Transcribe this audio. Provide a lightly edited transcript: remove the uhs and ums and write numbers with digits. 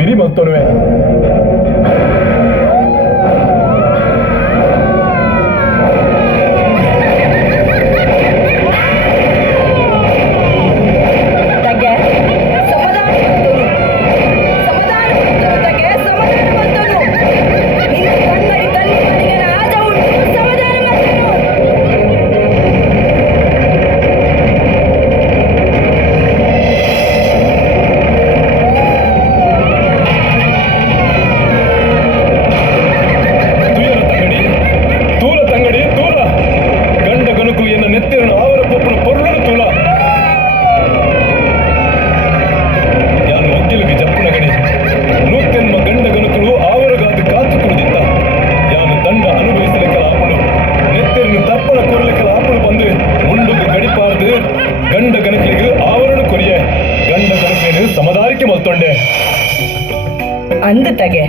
ಪಿರಿ ಮಲ್ತೋನುವೆ. ಗಂಡ ಗಣಕಲಿಗೆ ಆವರಣ ಕೊರಿಯೆ ಗಂಡ ಗಣಕೇನು ಸಮದಾರಿಕೆ ಮಲ್ತೊಂಡೆ ಅಂದ ತಗೆ